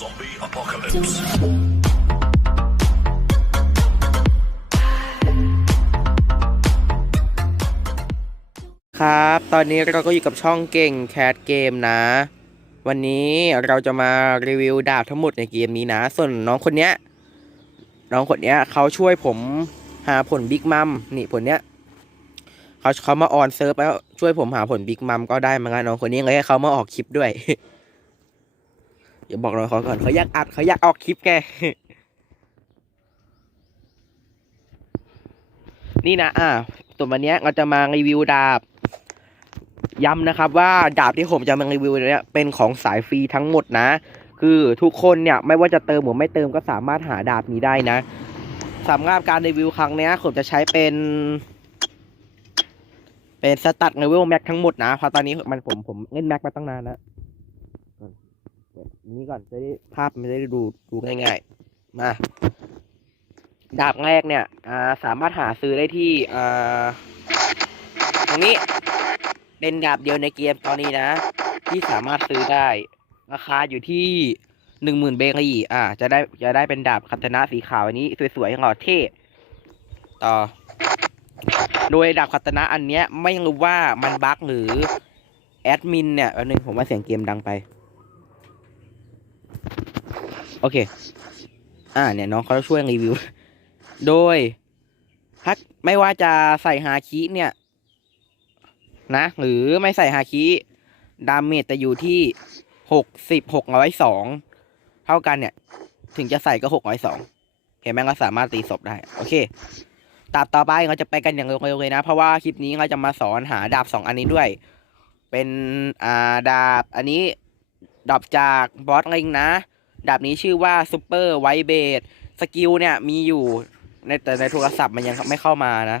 Zombie apocalypse. ครับ ตอนนี้เราก็อยู่กับช่องเก่งแคทเกมนะ วันนี้เราจะมารีวิวดาบทั้งหมดในเกมนี้นะ ส่วนน้องคนเนี้ย น้องคนเนี้ยเขาช่วยผมหาผลบิ๊กมัม นี่ผลเนี้ยเขาเขามาออนเซิร์ฟแล้วช่วยผมหาผลบิ๊กมัมก็ได้เหมือนกันน้องคนนี้เลยให้เขามาออกคลิปด้วย อย่าบอกน้องเขาก่อนเขาอยากอัดเขาอยากออกคลิปไงนี่นะ อ่า ตัววันเนี้ยเราจะมารีวิวดาบ ย้ำนะครับว่าดาบที่ผมจะมารีวิวเนี่ยเป็นของสายฟรีทั้งหมดนะ คือทุกคนเนี่ยไม่ว่าจะเติมหรือไม่เติมก็สามารถหาดาบนี้ได้นะสำหรับการรีวิวครั้งเนี้ยผมจะใช้เป็น เป็นสตัดเลเวลแม็กทั้งหมดนะเพราะตอนนี้มันผมผมเล่นแม็กมาตั้งนานแล้ว นี้ก่อนจะได้ภาพมันจะได้ดูดูง่ายๆ มาดาบแรกเนี่ยาสามารถหาซื้อได้ที่ตรงนี้เป็นดาบเดียวในเกมตอนนี้นะ ที่สามารถซื้อได้ ราคาอยู่ที่หนึ่งหมื่นเบรีอ่า จะได้จะได้เป็นดาบคัตนะสีขาวอันนี้ สวยๆหล่อเท่ต่อ โดยดาบคัตนะอันเนี้ยไม่รู้ว่ามันบั๊กหรือ แอดมินเนี่ยอันนึงผมว่าเสียงเกมดังไป โอเค อ่าเนี่ยน้องเขาช่วยรีวิว โดยถ้าไม่ว่าจะใส่ฮาคิเนี่ย นะ หรือไม่ใส่ฮาคิดาเมจจะอยู่ที่หกสิบหกร้อยสองเท่ากันเนี่ย ถึงจะใส่ก็หกร้อยสองเห็นไหมก็สามารถตีศพได้ โอเคตัดต่อไปเราจะไปกันอย่างเร็วๆเลยนะ เพราะว่าคลิปนี้เราจะมาสอนหาดาบสองอันนี้ด้วย เป็นอ่าดาบอันนี้ดาบจากบอสลิงนะ ดาบนี้ชื่อว่าซูเปอร์ไวเบดสกิลเนี่ยมีอยู่ในแต่ในโทรศัพท์มันยังไม่เข้ามานะ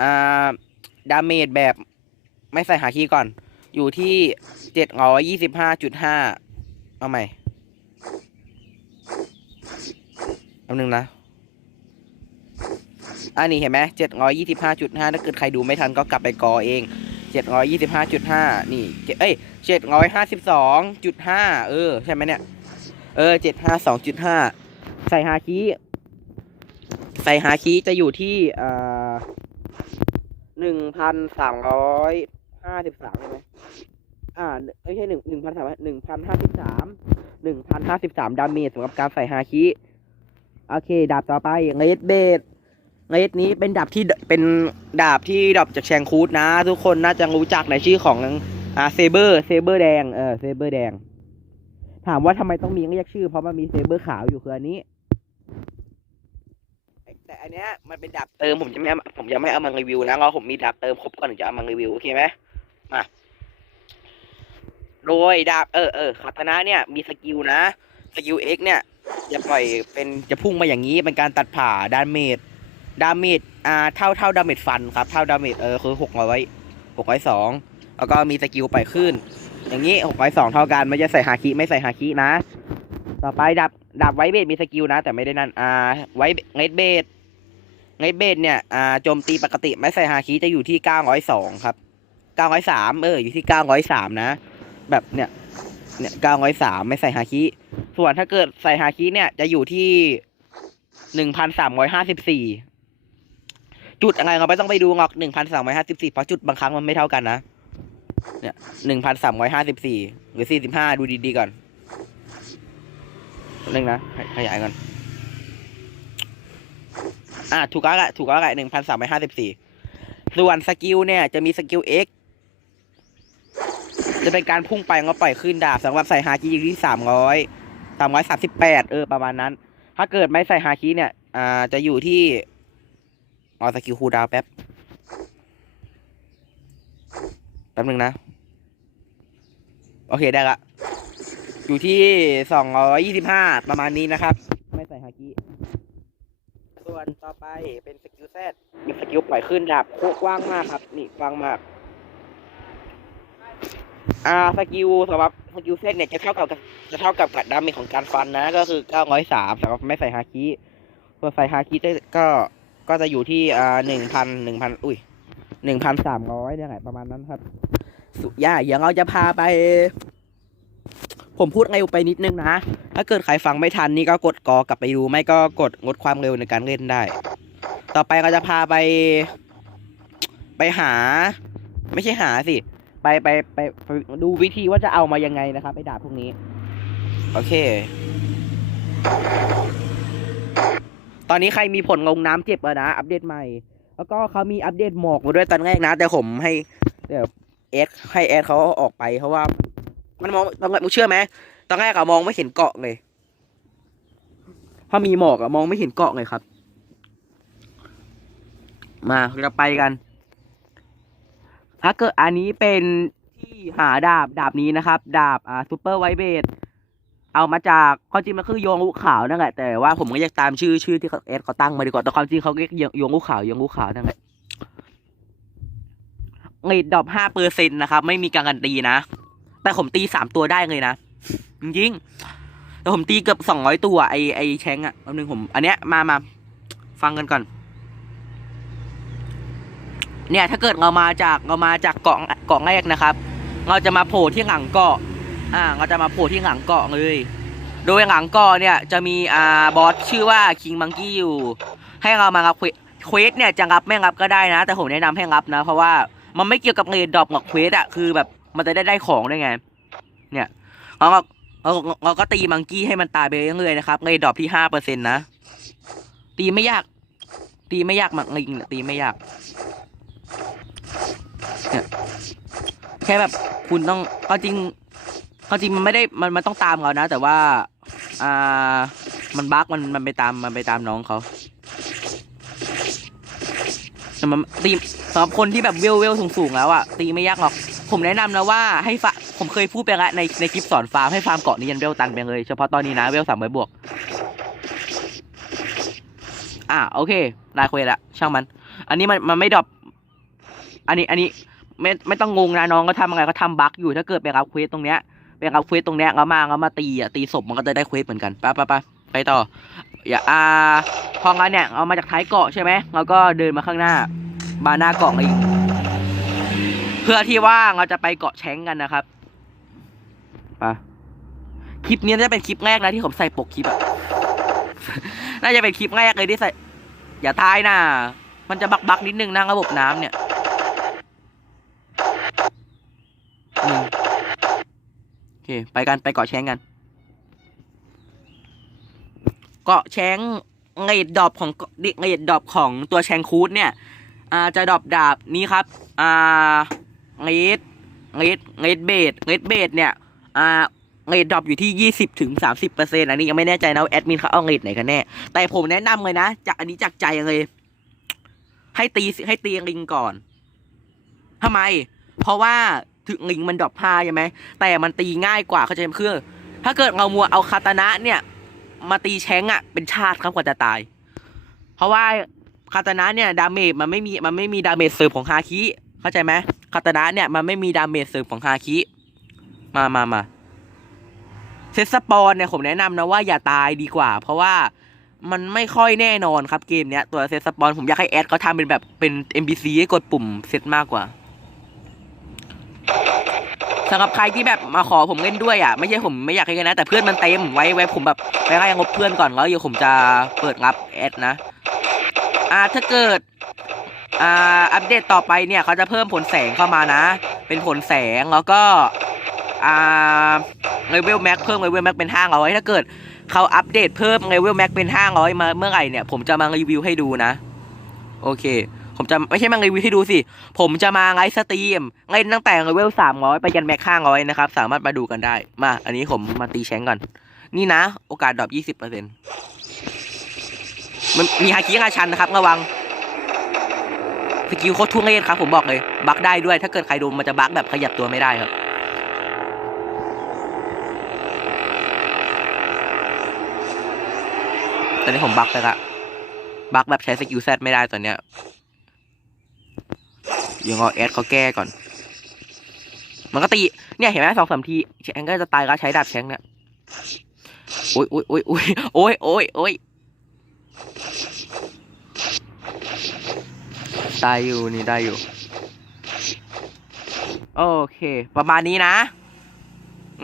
อ่าดาเมจแบบไม่ใส่หาคีย์ก่อน อยู่ที่เจ็ดร้อยยี่สิบห้าจุดห้าเอาใหม่แป๊บนึงนะอันนี้เห็นไหมเจ็ดร้อยยี่สิบห้าจุดห้าถ้าเกิดใครดูไม่ทันก็กลับไปกอเองเจ็ดร้อยยี่สิบห้าจุดห้านี่ เอ้ยเจ็ดร้อยห้าสิบสองจุดห้าเออ ใช่ไหมเนี่ย เออเจ็ดห้าสองจุดห้าใส่ฮาคีใส่ฮาคีจะอยู่ที่อ่าหนึ่งพันสามร้อยห้าสิบสามใช่ไหมอ่าไม่ใช่หนึ่งหนึ่งพันสามหนึ่งพันห้าสิบสามหนึ่งพันห้าสิบสามดาเมจสำหรับการใส่ฮาคิโอเค ดาบต่อไปเลดเบดเลดนี้เป็นดาบที่ดเป็นดาบที่ดรอปจากแชงคูดนะ ทุกคนน่าจะรู้จักในชื่อของอ่าเซเบอร์เซเบอร์แดงเออเซเบอร์แดง ถามว่าทำไมต้องมีเรียกชื่อ เพราะมันมีเซเบอร์ขาวอยู่คืออันนี้ แต่อันเนี้ยมันเป็นดาบเติมผมจะไม่ผมจะไม่เอามารีวิวนะเรอผมมีดาบเติมครบก่อนถึงจะเอามารีวิวโอเคไหมมาโดยดาบเออเออคาตนะเนี่ยมีสกิลนะสกิลเอ็กเนี่ยจะปล่อยเป็นจะพุ่งมาอย่างนี้เป็นการตัดผ่าดาเมจดาเมจอ่าเท่าเท่าดาเมจฟันครับเท่าดาเมจเออคือหกร้อยหกร้อยสองแล้วก็มีสกิลไปขึ้น อย่างนี้หกร้อยสองเท่ากันไม่จะใส่ฮาคิไม่ใส่ฮาคินะ ต่อไปดาบดาบไวเบดมีสกิลนะ แต่ไม่ได้นั่นอ่าไวเงดเบดไงเบสเนี่ยอ่าโจมตีปกติไม่ใส่ฮาคิจะอยู่ที่เก้าร้อยสองครับเก้าร้อยสามเอออยู่ที่เก้าร้อยสามนะ แบบเนี่ยเนี่ยเก้าร้อยสามไม่ใส่ฮาคิส่วนถ้าเกิดใส่ฮาคิเนี่ยจะอยู่ที่หนึ่งพันสามร้อยห้าสิบสี่จุดอะไรเราไม่ต้องไปดูหรอกหนึ่งพันสามร้อยห้าสิบสี่เพราะจุดบางครั้งมันไม่เท่ากันนะ เนี่ยหนึ่งพันสามร้อยห้าสิบสี่หรือสี่สิบห้าดูดีๆก่อนนึงนะ ขยายก่อน อ่าถูกแล้วแหละถูกแล้วแหละหนึ่งพันสามร้อยห้าสิบสี่ส่วนสกิลเนี่ย จะมีสกิล X จะเป็นการพุ่งไปแล้วปล่อยขึ้นดาบสำหรับใส่ฮาคิอยู่ที่สามร้อยสามร้อยสามสิบแปดเออ ประมาณนั้น ถ้าเกิดไม่ใส่ฮาคิเนี่ย อ่า จะอยู่ที่เอาสกิลคูดาวแป๊บ แป๊บนึงนะ โอเคได้ละอยู่ที่สองร้อยยี่สิบห้าประมาณนี้นะครับ ไม่ใส่ฮาคิส่วนต่อไปเป็นสกิลแซดมีสกิลปล่อยขึ้นดาบโคกว้างมากครับ นี่กว้างมากอ่าสกิลสำหรับสกิลเซตเนี่ยจะเท่ากับจะเท่ากับกัดดาเมจของการฟันนะ ก็คือเก้าร้อยสามสำหรับไม่ใส่ฮาคิส่วนใส่ฮาคิก็ก็จะอยู่ที่อ่าหนึ่งพันหนึ่งพันอุ้ยหนึ่งพันสามร้อยเนี่ยแหละประมาณนั้นครับ สุย่าเดี๋ยวเราจะพาไป ผมพูดเร็วไปนิดนึงนะ ถ้าเกิดใครฟังไม่ทันนี่ก็กดกอกลับไปดู ไม่ก็กดงดความเร็วในการเล่นได้ ต่อไปก็จะพาไป ไปหา ไม่ใช่หาสิ ไปไปไปไปดูวิธีว่าจะเอามายังไงนะครับไอ้ดาบพวกนี้ โอเค ตอนนี้ใครมีผลลงน้ำเจ็บแล้วนะ อัปเดตใหม่ แล้วก็เขามีอัปเดตหมอกมาด้วยตอนแรกนะ แต่ผมให้เดี๋ยว อสให้เอสเขาออกไปเพราะว่า มันมองตอนแรกมึงเชื่อไหมตอนแรกอะมองไม่เห็นเกาะเลยพอมีหมอกอะมองไม่เห็นเกาะเลยครับ มาเราไปกันถ้าเกิดอันนี้เป็นที่หาดาบดาบนี้นะครับ ดาบอ่าซูเปอร์ไวเบดเอามาจากความจริงมันคือโยงลูกขาวนั่นแหละแต่ว่าผมก็อยากตามชื่อชื่อที่เขาเอสเขาตั้งมาดีกว่าแต่ความจริงเขาเรียกโยงลูกขาวโยงลูกขาวนั่นแหละ เงดดอบห้าเปอร์เซ็นต์นะครับ ไม่มีการันตีนะ แต่ผมตีสามตัวได้เลยนะ จริงๆแต่ผมตีเกือบสองร้อยตัวไอไอแชงอะแป๊บนึงผม อันเนี้ยมามาฟังกันก่อน เนี่ยถ้าเกิดเรามาจากเรามาจากเกาะเกาะแรกนะครับ เราจะมาโผล่ที่หลังเกาะ อ่า เราจะมาโผล่ที่หลังเกาะเลย โดยหลังเกาะเนี่ยจะมีอ่าบอสชื่อว่าคิงมังกี้อยู่ ให้เรามารับเควสเควสเนี่ยจะรับไม่รับก็ได้นะ แต่ผมแนะนำให้รับนะ เพราะว่า มันไม่เกี่ยวกับเงินดรอปกับเควสอะคือแบบมันจะได้ได้ของได้ไง เนี่ยเราก็เราเราก็ตีมังกี้ให้มันตายไปเรื่อยๆนะครับเงินดรอปที่ห้าเปอร์เซ็นต์นะตีไม่ยาก ตีไม่ยากมังลิงเนี่ยตีไม่ยากเนี่ยแค่แบบคุณต้องก็จริงก็จริงมันไม่ได้มันมันต้องตามเขานะ แต่ว่า อ่า มันบั๊กมันมันไปตามมันไปตามน้องเขา แต่มันตีสำหรับคนที่แบบเวลเวลสูงๆแล้วอะตีไม่ยากหรอก ผมแนะนำนะว่าให้ฟาผมเคยพูดไปแล้วในในคลิปสอนฟาร์มให้ฟาร์มเกาะนี้ยันเวลตันไปเลย เฉพาะตอนนี้นะเวลสามร้อยบวก อ่าโอเคได้คุยละช่างมัน อันนี้มันมันไม่ดรอปอันนี้อันนี้ไม่ไม่ต้องงงนะน้องก็ทำอะไรก็ทำบั๊กอยู่ถ้าเกิดไปรับเควสตรงเนี้ยไปรับเควสตรงเนี้ยแล้วมาแล้วมาตีอะตีศพมันก็จะได้เควสเหมือนกันไปไปไป ไปต่อ อย่าอาพองั้นเนี่ยเอามาจากท้ายเกาะใช่ไหมแล้วก็เดินมาข้างหน้า มาหน้าเกาะอีก เพื่อที่ว่าเราจะไปเกาะแชงกันนะครับไปคลิปนี้จะเป็นคลิปแรกนะที่ผมใส่ปกคลิปอะน่าจะเป็นคลิปแรกเลยที่ใส่ อย่าทายนะมันจะบักบักนิดนึงนะระบบน้ำเนี่ยโอเค ไปกัน ไปเกาะแชงกัน เกาะแชงเงดดอบของเงดดอบของตัวแชงคูดเนี่ยจะดอบดาบนี้ครับอ่าเงดเงดเงดเบดเงดเบดเนี่ยอ่าเงดดอบอยู่ที่ยี่สิบถึงสามสิบเปอร์เซ็นต์อันนี้ยังไม่แน่ใจนะแอดมินเขาเอาเงดไหนกันแน่ แต่ผมแนะนำเลยนะ จากอันนี้จากใจเลย ให้ตีให้ตีลิงก่อนทำไม เพราะว่าถึงลิงมันดอปผ้าใช่ไหมแต่มันตีง่ายกว่าเขาจไหมคือถ้าเกิดเรามัวเอาคาตานะเนี่ย มาตีแช้งอะเป็นชาติครับกว่าจะตาย เพราะว่าคาตานะเนี่ยดาเมจมันไม่มีมันไม่มีดาเมจเสริมของฮาคิเข้าใจไหมคาตานะเนี่ยมันไม่มีดาเมจเสริมของฮาคิมามามาเซตสปอนเนี่ยผมแนะนำนะว่าอย่าตายดีกว่า เพราะว่ามันไม่ค่อยแน่นอนครับเกมเนี้ยตัวเซตสปอนผมอยากให้แอดเขาทำเป็นแบบเป็น NPC ให้กดปุ่มเซตมากกว่า สำหรับใครที่แบบมาขอผมเล่นด้วยอะไม่ใช่ผมไม่อยากให้กันนะแต่เพื่อนมันเต็มไว้ไว้ผมแบบไปไล่งบเพื่อนก่อนแล้วเดี๋ยวผมจะเปิดรับแอดนะอ่าถ้าเกิดอ่าอัปเดตต่อไปเนี่ยเขาจะเพิ่มผลแสงเข้ามานะ เป็นผลแสงแล้วก็อ่าเลเวลแม็กเพิ่มเลเวลแม็กเป็นห้าร้อยถ้าเกิดเขาอัปเดตเพิ่มเลเวลแม็กเป็นห้าร้อยมาเมื่อไหร่เนี่ยผมจะมารีวิวให้ดูนะ โอเค ผมจะไม่ใช่มารีวิวให้ดูสิ ผมจะมาไลฟ์สตรีมเล่นตั้งแต่เลเวลสามร้อยไปยันแม็กห้าร้อยนะครับ สามารถมาดูกันได้ มา อันนี้ผมมาตีแชงก่อน นี่นะ โอกาสดรอปยี่สิบเปอร์เซ็นต์มันมีฮาคิราชันนะครับระวังสกิลโคตรทุ่งเล่นครับผมบอกเลยบักได้ด้วย ถ้าเกิดใครโดนมันจะบักแบบขยับตัวไม่ได้ครับตอนนี้ผมบักไปละบักแบบใช้สกิลแซดไม่ได้ตอนเนี้ย ยังรอแอดเขาแก้ก่อน มันก็ตี เนี่ยเห็นไหมสองสามทีแชงก็จะตายก็ใช้ดาบแชงเนี่ย โอ้ยโอ้ยโอ้ยโอ้ยโอ้ยโอ้ยโอ้ยได้อยู่นี่ได้อยู่ โอเค ประมาณนี้นะ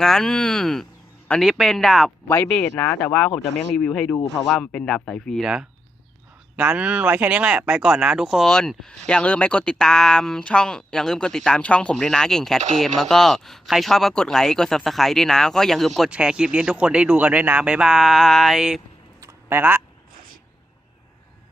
งั้น อันนี้เป็นดาบไวเบดนะ แต่ว่าผมจะไม่รีวิวให้ดูเพราะว่ามันเป็นดาบสายฟรีนะ งั้นไว้แค่นี้แหละไปก่อนนะทุกคน อย่าลืมไปกดติดตามช่อง อย่าลืมกดติดตามช่องผมด้วยนะเก่งแคทเกมแล้วก็ใครชอบก็กดไลค์กดซับสไครต์ด้วยนะ ก็อย่าลืมกดแชร์คลิปนี้ทุกคนได้ดูกันด้วยนะบ๊ายบายไปละ